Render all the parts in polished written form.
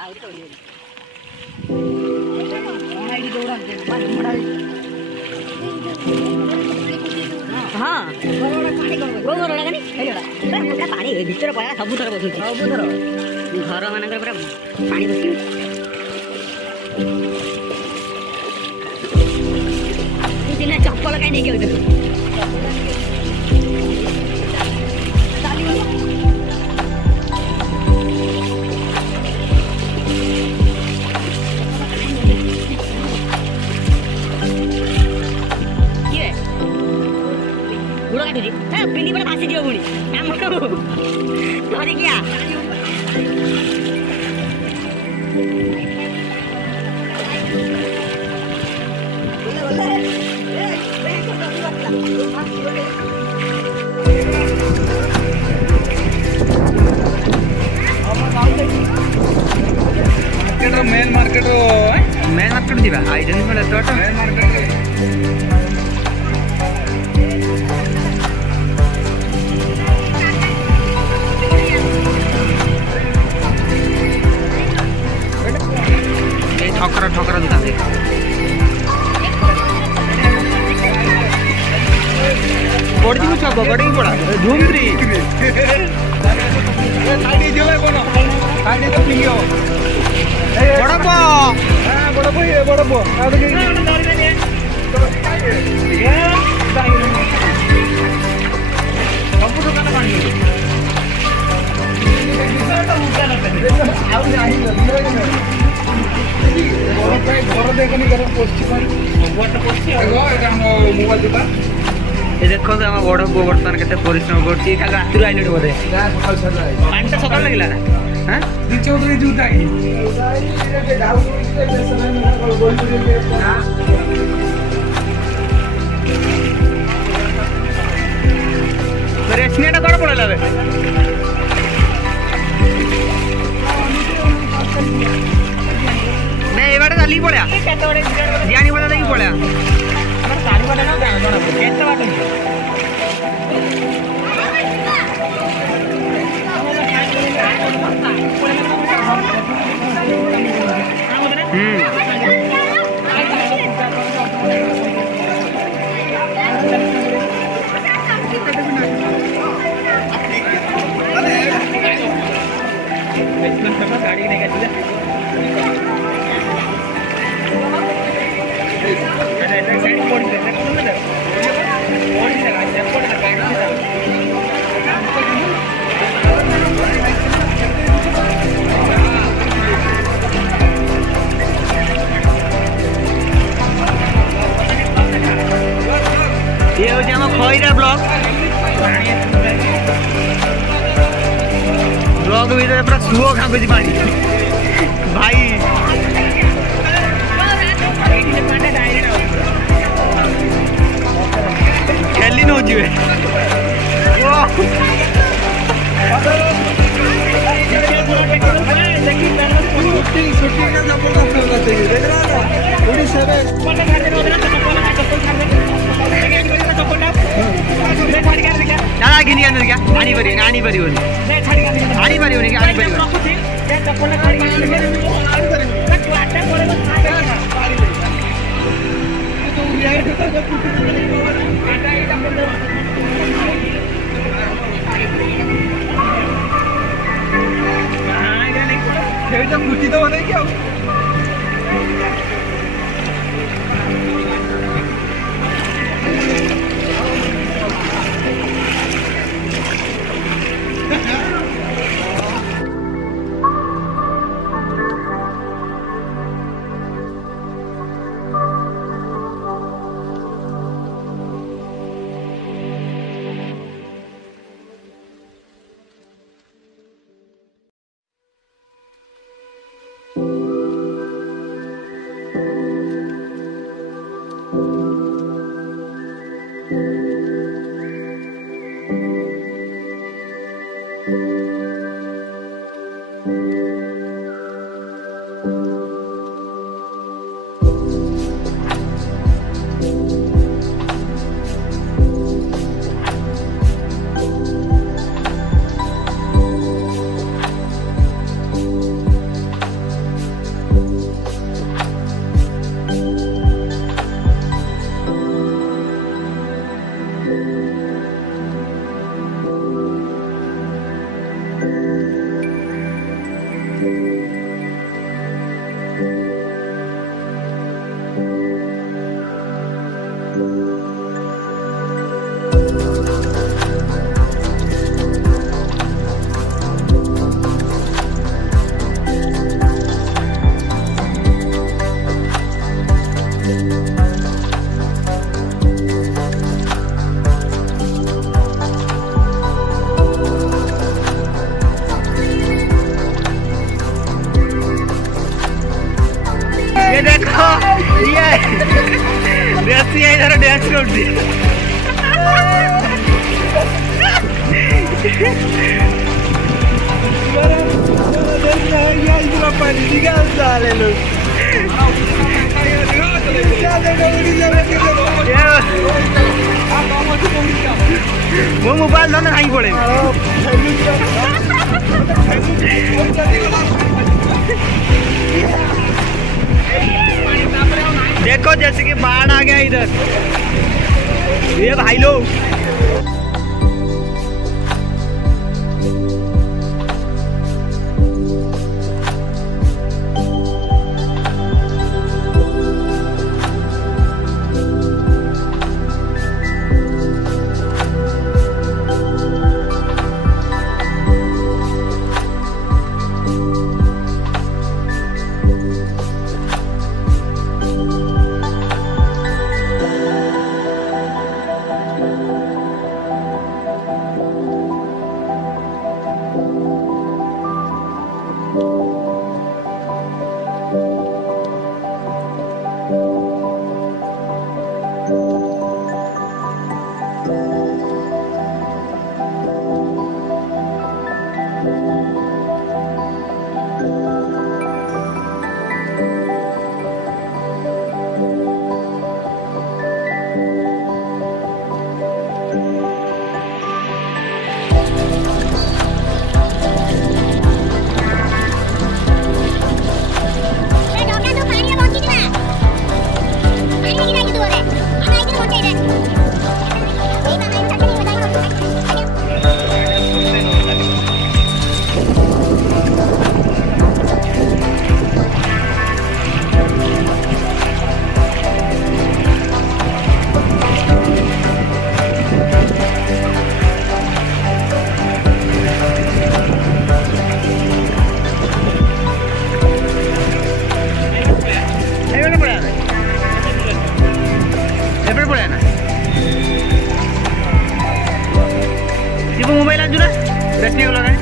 हाँ पानी भितर पड़ा सब थर बस घर मानक पूरा पानी बस चप्पल कहीं नहीं पिंडी पर फांसी दियो बुणी क्या मेन मार्केट जीवा आइडेंट मेन मार्केट ठोकरा दुकान से पड़ जी सब गड़े पड़ा झुमरी देखो आम बड़ पु बर्तमान के परिश्रम कर राति आइल बोधे पानी सका लगे रेशमिया कौन पड़ा नहीं ये चली पड़ा जानी पड़ा देखी पड़ा गाड़ी नहीं ये हूँ खईरा ब्लॉग भीतर पूरा सुओ खाँकुची पानी भाई खेली न जी दादा घिनी आनी क्या आनी पारि आनी पारि आनी पारि आनी पारि कुर्ती तो बने क्या ବେଶୀ ଏଇଥର ଡ୍ୟାନ୍ସ କରୁଛି। ମୋ ମୋବାଇଲ ଧନ ଭାଙ୍ଗି ପଳେଇ देखो जैसे कि बाढ़ आ गया इधर। ये भाई लोग मोबाइल आज बैठने को लगा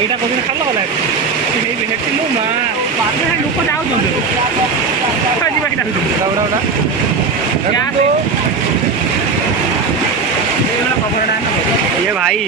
এইটা কোথায় খাল গলা হেঁটে মো মা পাশে লোক যাওଛନ୍ତି ଯିବା କିଟା ये भाई